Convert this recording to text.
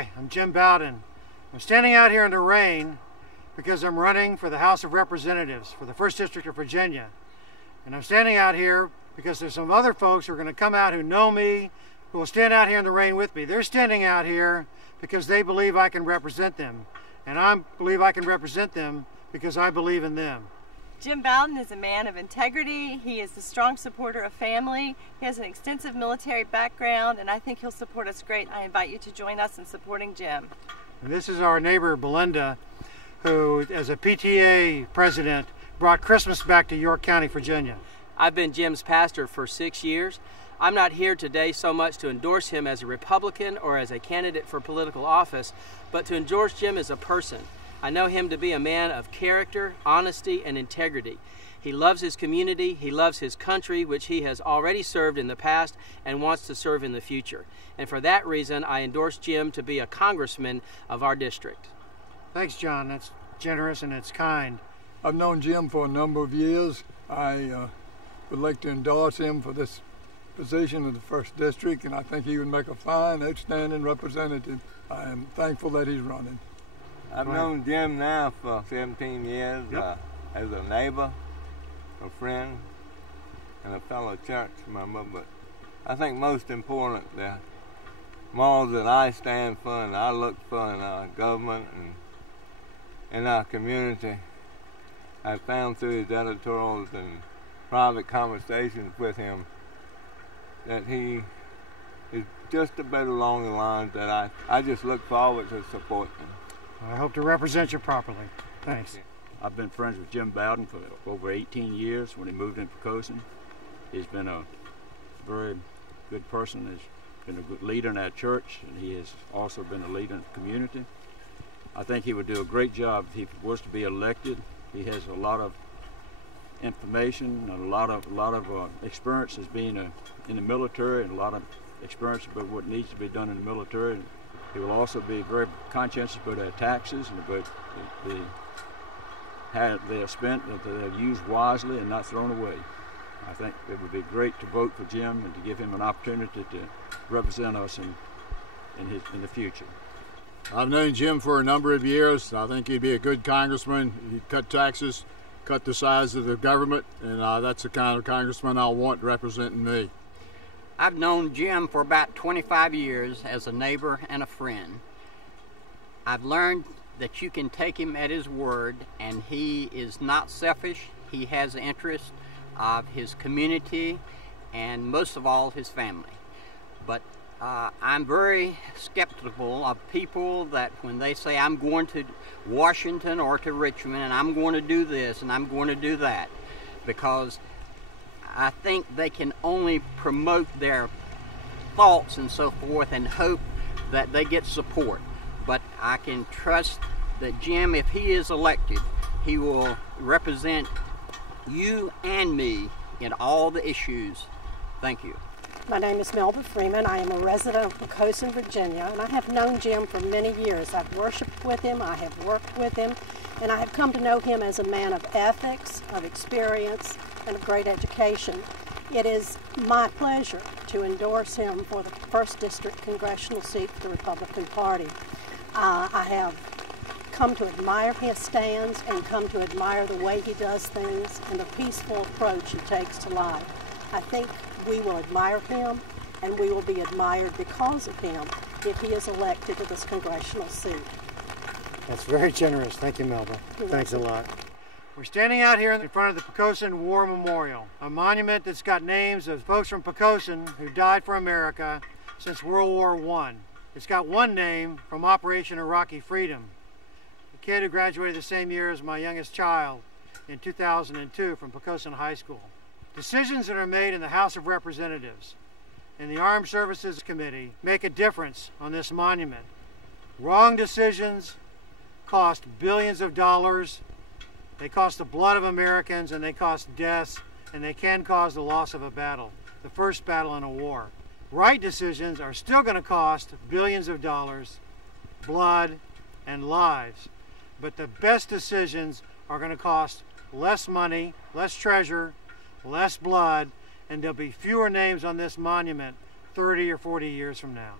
Hi, I'm Jim Bowden. I'm standing out here in the rain because I'm running for the House of Representatives for the 1st District of Virginia. And I'm standing out here because there's some other folks who are going to come out who know me, who will stand out here in the rain with me. They're standing out here because they believe I can represent them. And I believe I can represent them because I believe in them. Jim Bowden is a man of integrity. He is a strong supporter of family. He has an extensive military background, and I think he'll support us great. I invite you to join us in supporting Jim. And this is our neighbor, Belinda, who, as a PTA president, brought Christmas back to York County, Virginia. I've been Jim's pastor for 6 years. I'm not here today so much to endorse him as a Republican or as a candidate for political office, but to endorse Jim as a person. I know him to be a man of character, honesty, and integrity. He loves his community, he loves his country, which he has already served in the past and wants to serve in the future. And for that reason, I endorse Jim to be a congressman of our district. Thanks, John. That's generous and it's kind. I've known Jim for a number of years. I would like to endorse him for this position of the 1st District, and I think he would make a fine, outstanding representative. I am thankful that he's running. I've known Jim now for 17 years as a neighbor, a friend, and a fellow church member. But I think most important, the morals that I stand for and I look for in our government and in our community, I found through his editorials and private conversations with him that he is just a bit along the lines that I just look forward to supporting him. I hope to represent you properly. Thanks. I've been friends with Jim Bowden for over 18 years when he moved in Pocosin. He's been a very good person. He's been a good leader in our church, and he has also been a leader in the community. I think he would do a great job if he was to be elected. He has a lot of information and a lot of experience as being in the military, and a lot of experience about what needs to be done in the military. He will also be very conscientious about our taxes and about how they are spent, that they are used wisely and not thrown away. I think it would be great to vote for Jim and to give him an opportunity to represent us in the future. I've known Jim for a number of years. I think he'd be a good congressman. He'd cut taxes, cut the size of the government, and that's the kind of congressman I want representing me. I've known Jim for about 25 years as a neighbor and a friend. I've learned that you can take him at his word, and he is not selfish. He has the interest of his community and most of all his family. But I'm very skeptical of people that when they say I'm going to Washington or to Richmond and I'm going to do this and I'm going to do that, because I think they can only promote their thoughts and so forth and hope that they get support. But I can trust that Jim, if he is elected, he will represent you and me in all the issues. Thank you. My name is Melba Freeman. I am a resident of Pocosin, Virginia, and I have known Jim for many years. I've worshiped with him, I have worked with him, and I have come to know him as a man of ethics, of experience, and of great education. It is my pleasure to endorse him for the 1st District congressional seat for the Republican Party. I have come to admire his stands and come to admire the way he does things and the peaceful approach he takes to life. I think we will admire him, and we will be admired because of him if he is elected to this congressional seat. That's very generous. Thank you, Melba. Thanks a lot. We're standing out here in front of the Pocosin War Memorial, a monument that's got names of folks from Pocosin who died for America since World War I. It's got one name from Operation Iraqi Freedom, a kid who graduated the same year as my youngest child in 2002 from Pocosin High School. Decisions that are made in the House of Representatives and the Armed Services Committee make a difference on this monument. Wrong decisions cost billions of dollars. They cost the blood of Americans, and they cost deaths, and they can cause the loss of a battle, the first battle in a war. Right decisions are still going to cost billions of dollars, blood, and lives. But the best decisions are going to cost less money, less treasure, less blood, and there'll be fewer names on this monument 30 or 40 years from now.